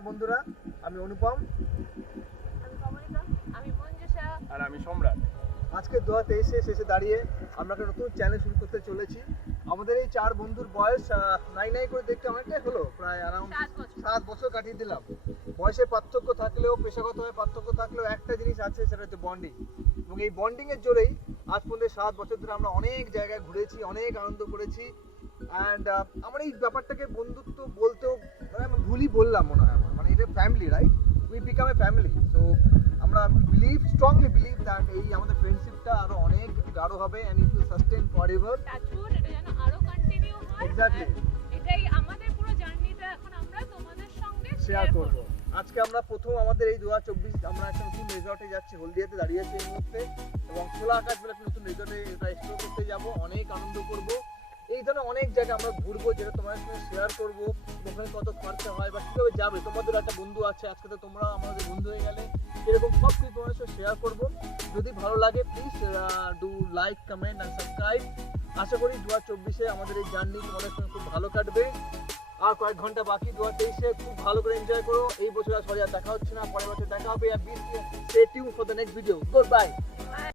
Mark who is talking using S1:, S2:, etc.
S1: High বন্ধুরা আমি অনুপম।
S2: আর আমি সম্রাট।
S1: আজকে দু হাজার তেইশে শেষে দাঁড়িয়ে আমরা একটা নতুন চ্যানেল শুরু করতে চলেছি। আমাদের এই চার বন্ধুর বয়স নাই নাই করে দেখতে অনেকটাই হলো প্রায় অ্যারাউন্ড
S3: সাত বছর।
S1: কাটিয়ে দিলাম। বয়সে পার্থক্য থাকলেও পেশাগতভাবে পার্থক্য থাকলেও একটা জিনিস আছে সেটা হচ্ছে বন্ডিং এবং এই বন্ডিং এর জোরেই আজ পর্যন্ত সাত বছর ধরে আমরা অনেক জায়গায় ঘুরেছি অনেক আনন্দ করেছি। অ্যান্ড আমার এই ব্যাপারটাকে বন্ধুত্ব বলতেও মানে আমি ভুলই বললাম মনে হয় আমার। এটা family right we become a family so আমরা বিলিভ স্ট্রংলি বিলিভ দ্যাট এই আমাদের ফ্রেন্ডশিপটা আরও অনেক গাঢ় হবে and it will sustain for ever
S3: touch wood এটা যেন আরও কন্টিনিউ হয়. আর এটাই আমাদের পুরো জার্নিটা এখন আমরা তোমাদের সঙ্গে
S1: শেয়ার করব। আজকে আমরা প্রথম আমাদের এই দু হাজার চব্বিশ আমরা একটা নতুন রিসর্টে যাচ্ছি হলদিয়াতে দাঁড়িয়ে আছি এই মুহূর্তে। এবং খোলা আকাশ বলে একটা নতুন রিসর্টে এটা এক্সপ্লোর করতে যাব। অনেক আনন্দ ধরনের অনেক জায়গা আমরা ঘুরবো, যেটা তোমাদের সঙ্গে শেয়ার করব, ওখানে কত খরচা হয় বা কীভাবে যাবে। তোমাদের একটা বন্ধু আছে, আজকে তো তোমরা আমাদের বন্ধু হয়ে গেলে, এরকম সব কিছু তোমাদের সঙ্গে শেয়ার করব। যদি ভালো লাগে please do like comment and subscribe আশা করি দু হাজার চব্বিশে আমাদের এই জার্নি তোমাদের সঙ্গে খুব ভালো কাটবে। আর কয়েক ঘণ্টা বাকি দু হাজার তেইশে খুব ভালো করে এনজয় করো। এই বছর আর সরি, আর দেখা হচ্ছে না, পরের বছর দেখা হবে আর stay tune for the next video goodbye